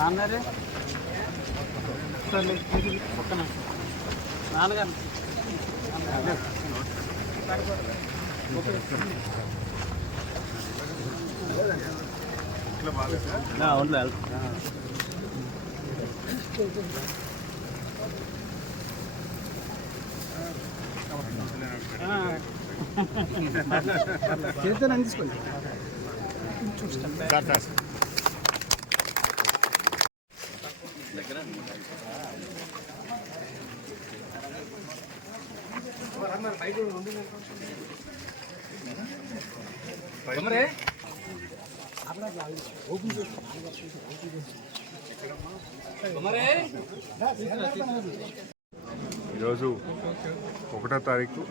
నాన్నగారు చేద్దాం తీసుకోండి ఈరోజు 1వ తారీఖు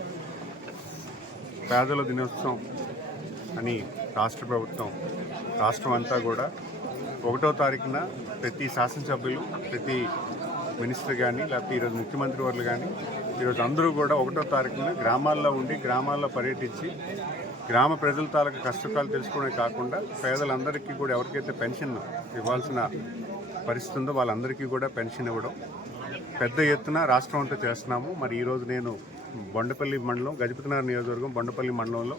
పేదల దినోత్సవం అని రాష్ట్ర ప్రభుత్వం రాష్ట్రం అంతా కూడా 1వ తారీఖున ప్రతి శాసనసభ్యులు ప్రతి మినిస్టర్ కానీ లేకపోతే ఈరోజు ముఖ్యమంత్రి వారు కానీ ఈరోజు అందరూ కూడా 1వ తారీఖున గ్రామాల్లో ఉండి గ్రామాల్లో పర్యటించి గ్రామ ప్రజల తాలూకు కష్టకాలు తెలుసుకోవడమే కాకుండా పేదలందరికీ కూడా ఎవరికైతే పెన్షన్ ఇవ్వాల్సిన పరిస్థితి ఉందో వాళ్ళందరికీ కూడా పెన్షన్ ఇవ్వడం పెద్ద ఎత్తున రాష్ట్రం అంతా చేస్తున్నాము. మరి ఈరోజు నేను బొండపల్లి మండలం గజపతినగర్ నియోజకవర్గం బొండపల్లి మండలంలో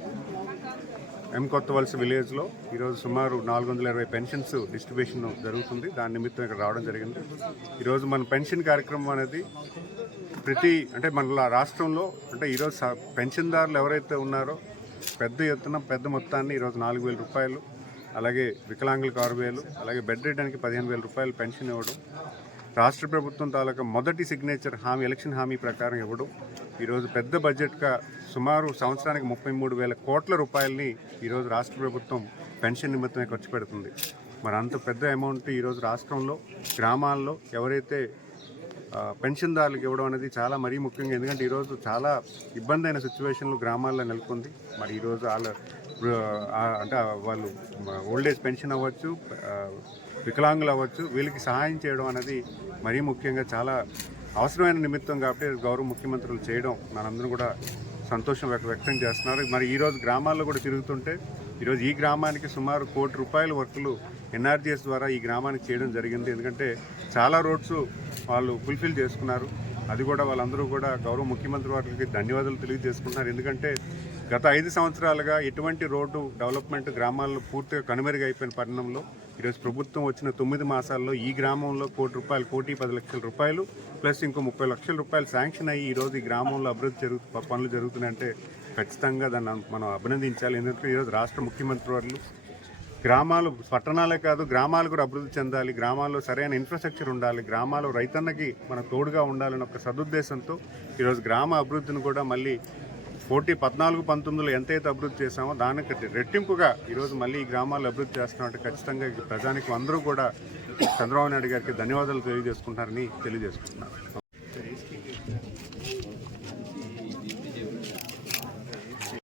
కొత్తవలస విలేజ్లో ఈరోజు సుమారు 420 పెన్షన్స్ డిస్ట్రిబ్యూషన్ జరుగుతుంది. దాని నిమిత్తం ఇక్కడ రావడం జరిగింది. ఈరోజు మన పెన్షన్ కార్యక్రమం అనేది మన రాష్ట్రంలో ఈరోజు పెన్షన్దారులు ఎవరైతే ఉన్నారో పెద్ద ఎత్తున పెద్ద మొత్తాన్ని ఈరోజు 4,000 రూపాయలు, అలాగే వికలాంగులకు 6,000, అలాగే బెడ్ రేటానికి 15,000 రూపాయలు పెన్షన్ ఇవ్వడం, రాష్ట్ర ప్రభుత్వం తాలూకా మొదటి సిగ్నేచర్ హామీ ఎలక్షన్ హామీ ప్రకారం ఇవ్వడం, ఈరోజు పెద్ద బడ్జెట్గా సుమారు సంవత్సరానికి 33,000 కోట్ల రూపాయలని ఈరోజు రాష్ట్ర ప్రభుత్వం పెన్షన్ నిమిత్తమే ఖర్చు పెడుతుంది. మరి అంత పెద్ద అమౌంట్ ఈరోజు రాష్ట్రంలో గ్రామాల్లో ఎవరైతే పెన్షన్దారులకు ఇవ్వడం అనేది చాలా మరీ ముఖ్యంగా. ఎందుకంటే ఈరోజు చాలా ఇబ్బంది అయిన సిచ్యువేషన్లు గ్రామాల్లో నెలకొంది. మరి ఈరోజు వాళ్ళు ఓల్డేజ్ పెన్షన్ అవ్వచ్చు, వికలాంగులు అవ్వచ్చు, వీళ్ళకి సహాయం చేయడం అనేది మరీ ముఖ్యంగా చాలా అవసరమైన నిమిత్తం కాబట్టి గౌరవ ముఖ్యమంత్రులు చేయడం మనందరం కూడా సంతోషం వ్యక్తం చేస్తున్నారు. మరి ఈరోజు గ్రామాల్లో కూడా తిరుగుతుంటే ఈరోజు ఈ గ్రామానికి సుమారు 1 కోటి రూపాయల వర్కులు ఎన్ఆర్జీఎస్ ద్వారా ఈ గ్రామానికి చేయడం జరిగింది. ఎందుకంటే చాలా రోడ్స్ వాళ్ళు ఫుల్ఫిల్ చేసుకున్నారు. అది కూడా వాళ్ళందరూ కూడా గౌరవ ముఖ్యమంత్రి వారికి ధన్యవాదాలు తెలియజేసుకుంటున్నారు. ఎందుకంటే గత 5 సంవత్సరాలుగా ఎటువంటి రోడ్డు డెవలప్మెంట్ గ్రామాల్లో పూర్తిగా కనుమరుగైపోయిన పరిణామంలో ఈరోజు ప్రభుత్వం వచ్చిన 9 మాసాల్లో ఈ గ్రామంలో 1 కోటి రూపాయలు, 1,10 లక్షల రూపాయలు ప్లస్ ఇంకో 30 లక్షల రూపాయలు శాంక్షన్ అయ్యి ఈరోజు ఈ గ్రామంలో పనులు జరుగుతున్నాయంటే ఖచ్చితంగా దాన్ని మనం అభినందించాలి. ఎందుకంటే ఈరోజు రాష్ట్ర ముఖ్యమంత్రి వారు గ్రామాలు పట్టణాలే కాదు గ్రామాలు కూడా అభివృద్ధి చెందాలి, గ్రామాల్లో సరైన ఇన్ఫ్రాస్ట్రక్చర్ ఉండాలి, గ్రామాలు రైతన్నకి మన తోడుగా ఉండాలని ఒక సదుద్దేశంతో ఈరోజు గ్రామ అభివృద్ధిని కూడా మళ్ళీ 14-19లో ఎంతైతే అభివృద్ధి చేశామో దానికి రెట్టింపుగా ఈరోజు మళ్ళీ ఈ గ్రామాల్లో అభివృద్ధి చేస్తున్నామంటే ఖచ్చితంగా ప్రజానికి అందరూ కూడా చంద్రబాబు నాయుడు గారికి ధన్యవాదాలు తెలియజేసుకుంటారని తెలియజేసుకుంటున్నారు.